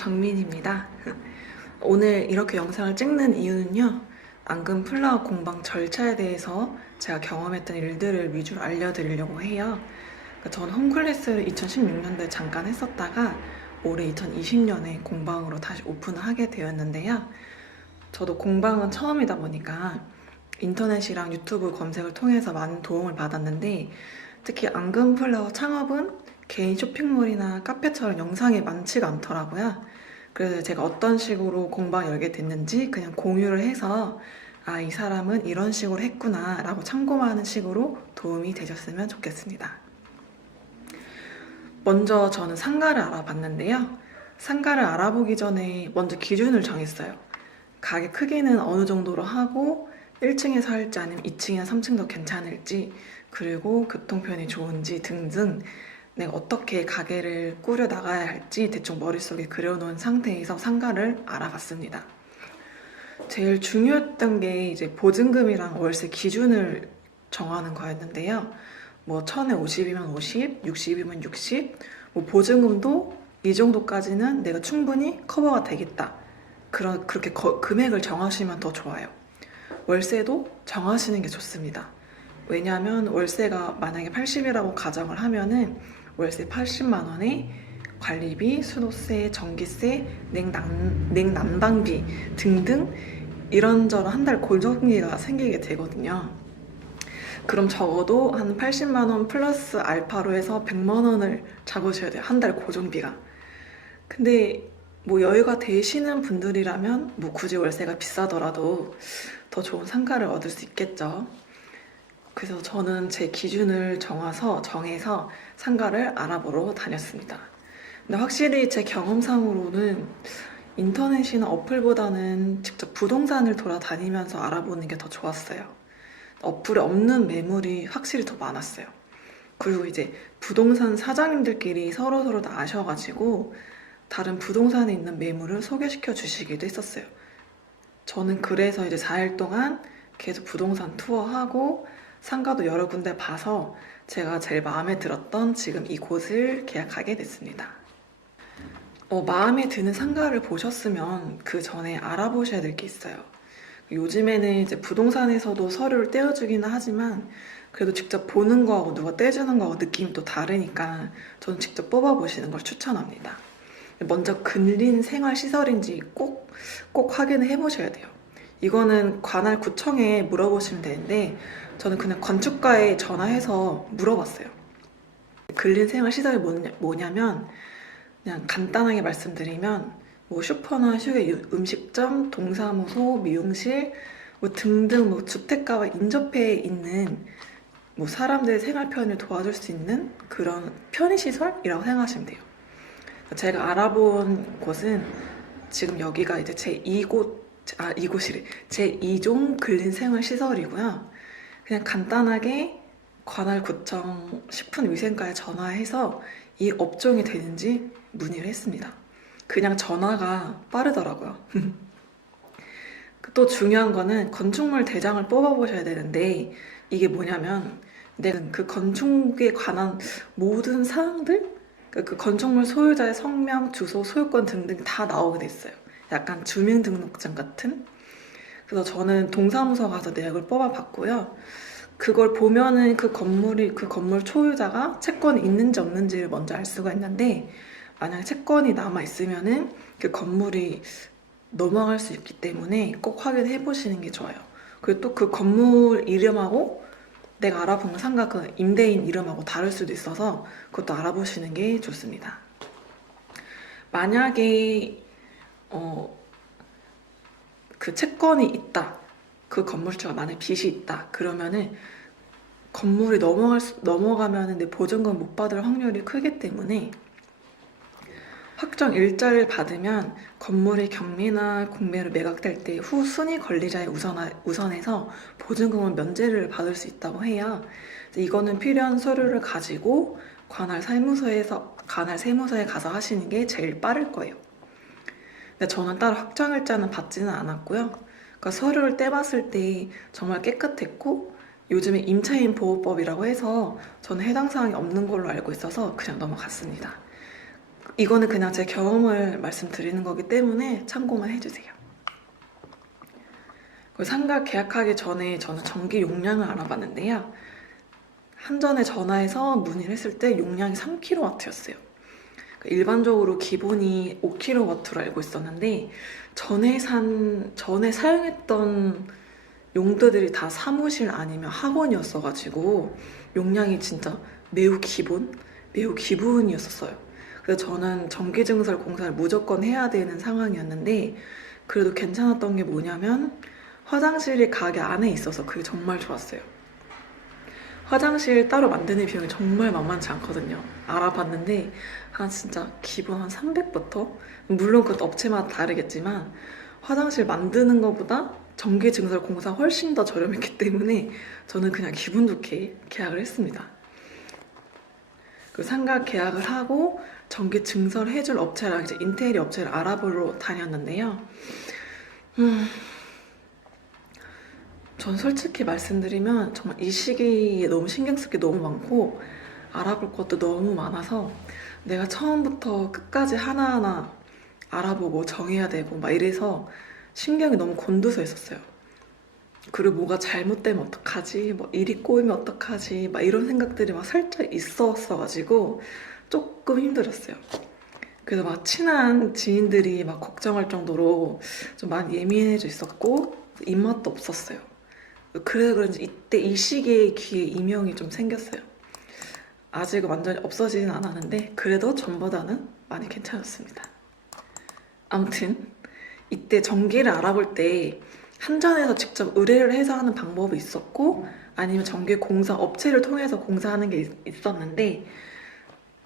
장민입니다. 오늘 이렇게 영상을 찍는 이유는요, 앙금 플라워 공방 절차에 대해서 제가 경험했던 일들을 위주로 알려드리려고 해요. 저는 홈클래스를 2016년도에 잠깐 했었다가 올해 2020년에 공방으로 다시 오픈을 하게 되었는데요. 저도 공방은 처음이다 보니까 인터넷이랑 유튜브 검색을 통해서 많은 도움을 받았는데, 특히 앙금 플라워 창업은 개인 쇼핑몰이나 카페처럼 영상이 많지가 않더라고요. 그래서 제가 어떤 식으로 공방 열게 됐는지 그냥 공유를 해서 이 사람은 이런 식으로 했구나 라고 참고하는 식으로 도움이 되셨으면 좋겠습니다. 먼저 저는 상가를 알아봤는데요. 상가를 알아보기 전에 먼저 기준을 정했어요. 가게 크기는 어느 정도로 하고 1층에서 할지 아니면 2층이나 3층도 괜찮을지, 그리고 교통편이 좋은지 등등 내가 어떻게 가게를 꾸려 나가야 할지 대충 머릿속에 그려놓은 상태에서 상가를 알아봤습니다. 제일 중요했던 게 이제 보증금이랑 월세 기준을 정하는 거였는데요. 뭐 1000에 50이면 50, 60이면 60, 뭐 보증금도 이 정도까지는 내가 충분히 커버가 되겠다. 그렇게 금액을 정하시면 더 좋아요. 월세도 정하시는 게 좋습니다. 왜냐하면 월세가 만약에 80이라고 가정을 하면은 월세 80만 원에 관리비, 수도세, 전기세, 냉난방비 등등 이런저런 한 달 고정비가 생기게 되거든요. 그럼 적어도 한 80만 원 플러스 알파로 해서 100만 원을 잡으셔야 돼요. 한 달 고정비가. 근데 뭐 여유가 되시는 분들이라면 뭐 굳이 월세가 비싸더라도 더 좋은 상가를 얻을 수 있겠죠. 그래서 저는 제 기준을 정해서 상가를 알아보러 다녔습니다. 근데 확실히 제 경험상으로는 인터넷이나 어플보다는 직접 부동산을 돌아다니면서 알아보는 게 더 좋았어요. 어플에 없는 매물이 확실히 더 많았어요. 그리고 이제 부동산 사장님들끼리 서로 다 아셔가지고 다른 부동산에 있는 매물을 소개시켜 주시기도 했었어요. 저는 그래서 이제 4일 동안 계속 부동산 투어하고 상가도 여러 군데 봐서 제가 제일 마음에 들었던 지금 이곳을 계약하게 됐습니다. 마음에 드는 상가를 보셨으면 그 전에 알아보셔야 될 게 있어요. 요즘에는 이제 부동산에서도 서류를 떼어주기는 하지만 그래도 직접 보는 거하고 누가 떼주는 거하고 느낌이 또 다르니까 저는 직접 뽑아보시는 걸 추천합니다. 먼저 근린 생활시설인지 꼭 확인을 해보셔야 돼요. 이거는 관할구청에 물어보시면 되는데 저는 그냥 건축가에 전화해서 물어봤어요. 근린 생활시설이 뭐냐면 그냥 간단하게 말씀드리면 뭐 슈퍼나 휴게 음식점, 동사무소, 미용실 뭐 등등 뭐 주택가와 인접해 있는 뭐 사람들의 생활 편을 도와줄 수 있는 그런 편의시설이라고 생각하시면 돼요. 제가 알아본 곳은 지금 여기가 이제 제2종 근린생활시설이고요. 그냥 간단하게 관할구청 식품위생과에 전화해서 이 업종이 되는지 문의를 했습니다. 그냥 전화가 빠르더라고요. 또 중요한 거는 건축물 대장을 뽑아보셔야 되는데 이게 뭐냐면 내가 그 건축에 관한 모든 사항들, 그 건축물 소유자의 성명, 주소, 소유권 등등 다 나오게 됐어요. 약간 주민등록증 같은? 그래서 저는 동사무소 가서 내역을 뽑아봤고요. 그걸 보면은 그 건물 소유자가 채권이 있는지 없는지를 먼저 알 수가 있는데, 만약에 채권이 남아있으면은 그 건물이 넘어갈 수 있기 때문에 꼭 확인해 보시는 게 좋아요. 그리고 또 그 건물 이름하고 내가 알아본 상가 그 임대인 이름하고 다를 수도 있어서 그것도 알아보시는 게 좋습니다. 만약에 그 채권이 있다, 그 건물주가 만약에 빚이 있다 그러면은 건물이 넘어가면은 내 보증금 못 받을 확률이 크기 때문에 확정 일자를 받으면 건물이 경매나 공매로 매각될 때 후순위 권리자에 우선해서 보증금은 면제를 받을 수 있다고 해요. 이거는 필요한 서류를 가지고 관할 세무서에 가서 하시는 게 제일 빠를 거예요. 근데 저는 따로 확정 일자는 받지는 않았고요. 그러니까 서류를 떼봤을 때 정말 깨끗했고 요즘에 임차인 보호법이라고 해서 저는 해당 사항이 없는 걸로 알고 있어서 그냥 넘어갔습니다. 이거는 그냥 제 경험을 말씀드리는 거기 때문에 참고만 해주세요. 상가 계약하기 전에 저는 전기 용량을 알아봤는데요. 한전에 전화해서 문의를 했을 때 용량이 3kW였어요. 일반적으로 기본이 5kW로 알고 있었는데 전에 사용했던 용도들이 다 사무실 아니면 학원이었어가지고 용량이 진짜 매우 기본이었어요. 그래서 저는 전기증설 공사를 무조건 해야 되는 상황이었는데 그래도 괜찮았던 게 뭐냐면 화장실이 가게 안에 있어서 그게 정말 좋았어요. 화장실 따로 만드는 비용이 정말 만만치 않거든요. 알아봤는데 진짜 기본 한 300부터, 물론 그것도 업체마다 다르겠지만 화장실 만드는 것보다 전기 증설 공사 훨씬 더 저렴했기 때문에 저는 그냥 기분 좋게 계약을 했습니다. 그 상가 계약을 하고 전기 증설해줄 업체랑 이제 인테리어 업체를 알아보러 다녔는데요. 전 솔직히 말씀드리면 정말 이 시기에 너무 신경 쓸 게 너무 많고 알아볼 것도 너무 많아서 내가 처음부터 끝까지 하나하나 알아보고 정해야 되고 막 이래서 신경이 너무 곤두서 있었어요. 그리고 뭐가 잘못되면 어떡하지? 뭐 일이 꼬이면 어떡하지? 막 이런 생각들이 막 살짝 있었어가지고 조금 힘들었어요. 그래서 막 친한 지인들이 막 걱정할 정도로 좀 많이 예민해져 있었고 입맛도 없었어요. 그래서 그런지 이때 이 시기에 귀에 이명이 좀 생겼어요. 아직은 완전히 없어지진 않았는데 그래도 전보다는 많이 괜찮았습니다. 아무튼 이때 전기를 알아볼 때 한전에서 직접 의뢰를 해서 하는 방법이 있었고 아니면 전기 공사 업체를 통해서 공사하는 게 있었는데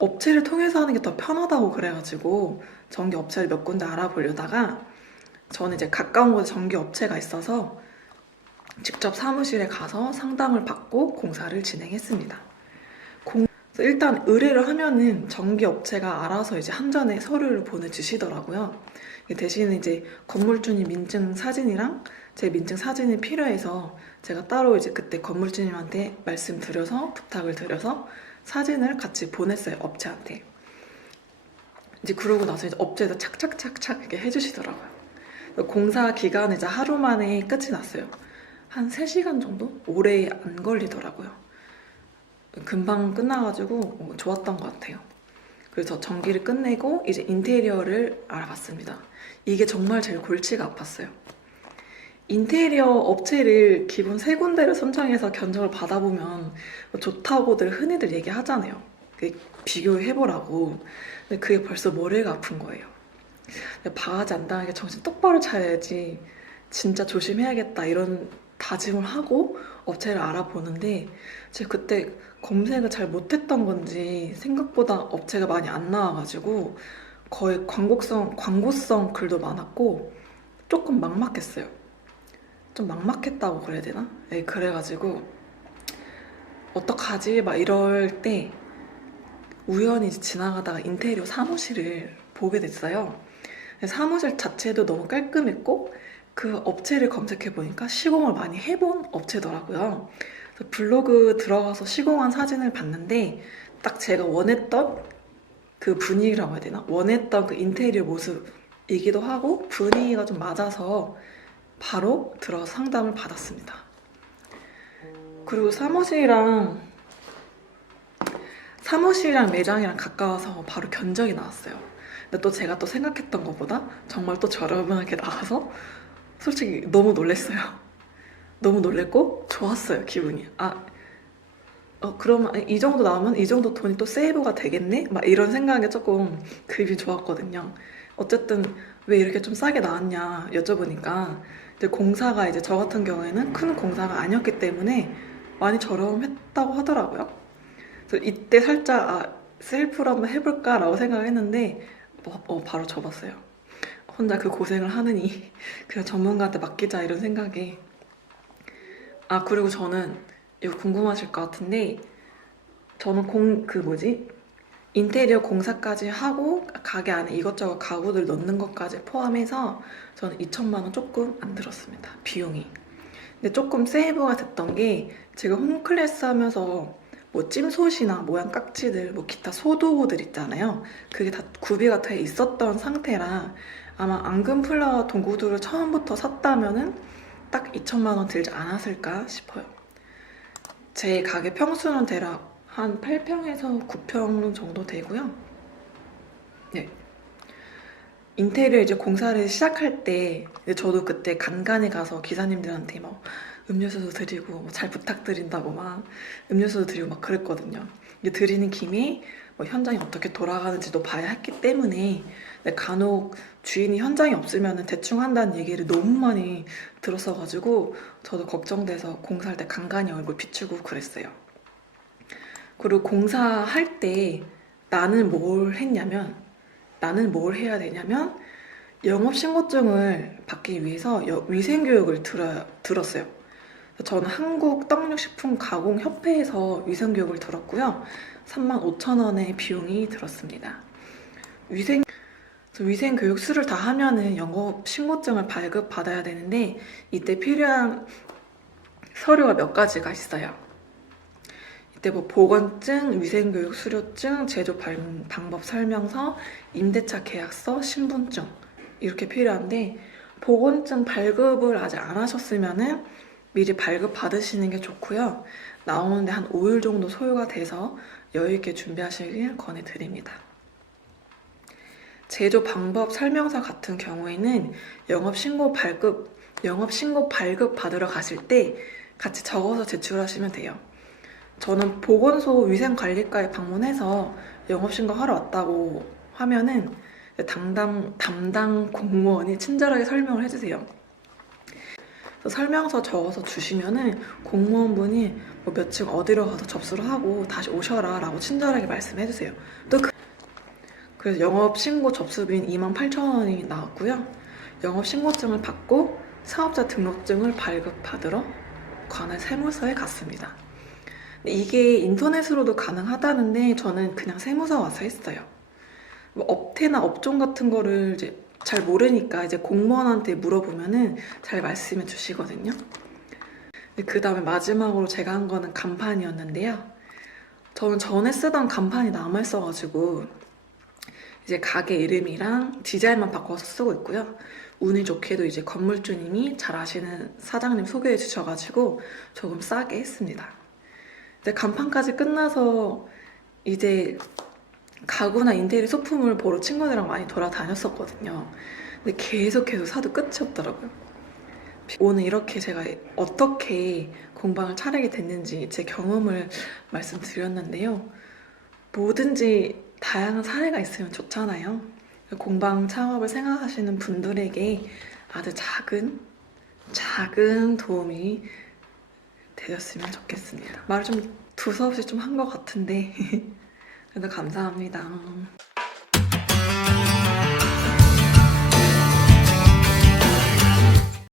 업체를 통해서 하는 게 더 편하다고 그래가지고 전기 업체를 몇 군데 알아보려다가 저는 이제 가까운 곳에 전기 업체가 있어서 직접 사무실에 가서 상담을 받고 공사를 진행했습니다. 일단 의뢰를 하면은 전기 업체가 알아서 이제 한전에 서류를 보내주시더라고요. 대신에 이제 건물주님 민증 사진이랑 제 민증 사진이 필요해서 제가 따로 이제 그때 건물주님한테 말씀드려서 부탁을 드려서 사진을 같이 보냈어요, 업체한테. 이제 그러고 나서 이제 업체에서 착착착착 이렇게 해주시더라고요. 공사 기간은 이제 하루 만에 끝이 났어요. 한 3시간 정도? 오래 안 걸리더라고요. 금방 끝나가지고 좋았던 것 같아요. 그래서 전기를 끝내고 이제 인테리어를 알아봤습니다. 이게 정말 제일 골치가 아팠어요. 인테리어 업체를 기본 3군데를 선정해서 견적을 받아보면 좋다고들 흔히들 얘기하잖아요. 비교해보라고. 근데 그게 벌써 머리가 아픈 거예요. 바가지 안 당하게 정신 똑바로 차려야지 진짜 조심해야겠다 이런 다짐을 하고 업체를 알아보는데 제가 그때 검색을 잘 못했던 건지 생각보다 업체가 많이 안 나와가지고 거의 광고성 글도 많았고 조금 막막했어요. 좀 막막했다고 그래야 되나? 네, 그래가지고 어떡하지? 막 이럴 때 우연히 지나가다가 인테리어 사무실을 보게 됐어요. 사무실 자체도 너무 깔끔했고 그 업체를 검색해보니까 시공을 많이 해본 업체더라고요. 그래서 블로그 들어가서 시공한 사진을 봤는데 딱 제가 원했던 그 분위기라고 해야 되나? 원했던 그 인테리어 모습이기도 하고 분위기가 좀 맞아서 바로 들어가서 상담을 받았습니다. 그리고 사무실이랑 매장이랑 가까워서 바로 견적이 나왔어요. 근데 또 제가 또 생각했던 것보다 정말 또 저렴하게 나와서 솔직히 너무 놀랐어요. 너무 놀랬고 좋았어요, 기분이. 그러면 이 정도 나오면 이 정도 돈이 또 세이브가 되겠네? 막 이런 생각에 조금 기분이 좋았거든요. 어쨌든 왜 이렇게 좀 싸게 나왔냐 여쭤보니까 이제 공사가 이제 저 같은 경우에는 큰 공사가 아니었기 때문에 많이 저렴했다고 하더라고요. 그래서 이때 살짝 셀프로 한번 해볼까 라고 생각을 했는데 바로 접었어요. 혼자 그 고생을 하느니 그냥 전문가한테 맡기자 이런 생각에. 그리고 저는 이거 궁금하실 것 같은데 저는 인테리어 공사까지 하고 가게 안에 이것저것 가구들 넣는 것까지 포함해서 저는 2천만 원 조금 안 들었습니다, 비용이. 근데 조금 세이브가 됐던 게 제가 홈클래스 하면서 뭐 찜솥이나 모양 깍지들, 뭐 기타 소도구들 있잖아요. 그게 다 구비가 돼 있었던 상태라 아마 앙금 플라워 도구들을 처음부터 샀다면은 딱 2천만 원 들지 않았을까 싶어요. 제 가게 평수는 대략 한 8평에서 9평 정도 되고요. 네. 인테리어 이제 공사를 시작할 때 저도 그때 간간히 가서 기사님들한테 막 음료수도 드리고 잘 부탁드린다고 막 음료수도 드리고 막 그랬거든요. 이게 드리는 김에 뭐 현장이 어떻게 돌아가는지도 봐야 했기 때문에 간혹 주인이 현장에 없으면 대충 한다는 얘기를 너무 많이 들었어가지고 저도 걱정돼서 공사할 때 간간히 얼굴 비추고 그랬어요. 그리고 공사할 때 나는 뭘 해야 되냐면 영업신고증을 받기 위해서 위생교육을 들었어요. 저는 한국떡육식품가공협회에서 위생교육을 들었고요. 35,000원의 비용이 들었습니다. 위생교육수를 다 하면은 영업신고증을 발급받아야 되는데 이때 필요한 서류가 몇 가지가 있어요. 이때 뭐 보건증, 위생교육 수료증, 제조 방법 설명서, 임대차 계약서, 신분증 이렇게 필요한데 보건증 발급을 아직 안 하셨으면은 미리 발급 받으시는 게 좋고요. 나오는데 한 5일 정도 소요가 돼서 여유 있게 준비하시길 권해드립니다. 제조 방법 설명서 같은 경우에는 영업신고 발급 받으러 가실 때 같이 적어서 제출하시면 돼요. 저는 보건소 위생관리과에 방문해서 영업신고 하러 왔다고 하면은 담당 공무원이 친절하게 설명을 해주세요. 설명서 적어서 주시면은 공무원분이 뭐 몇 층 어디로 가서 접수를 하고 다시 오셔라 라고 친절하게 말씀해주세요. 그래서 영업신고 접수비는 28,000원이 나왔고요. 영업신고증을 받고 사업자 등록증을 발급받으러 관할 세무서에 갔습니다. 이게 인터넷으로도 가능하다는데 저는 그냥 세무서 와서 했어요. 뭐 업태나 업종 같은 거를 이제 잘 모르니까 이제 공무원한테 물어보면은 잘 말씀해 주시거든요. 그 다음에 마지막으로 제가 한 거는 간판이었는데요. 저는 전에 쓰던 간판이 남아있어가지고 이제 가게 이름이랑 디자인만 바꿔서 쓰고 있고요. 운이 좋게도 이제 건물주님이 잘 아시는 사장님 소개해 주셔가지고 조금 싸게 했습니다. 이제 간판까지 끝나서 이제 가구나 인테리어 소품을 보러 친구들이랑 많이 돌아다녔었거든요. 근데 계속 사도 끝이 없더라고요. 오늘 이렇게 제가 어떻게 공방을 차리게 됐는지 제 경험을 말씀드렸는데요. 뭐든지 다양한 사례가 있으면 좋잖아요. 공방 창업을 생각하시는 분들에게 아주 작은 도움이 되셨으면 좋겠습니다. 말을 좀 두서없이 좀 한 것 같은데 그래도 감사합니다.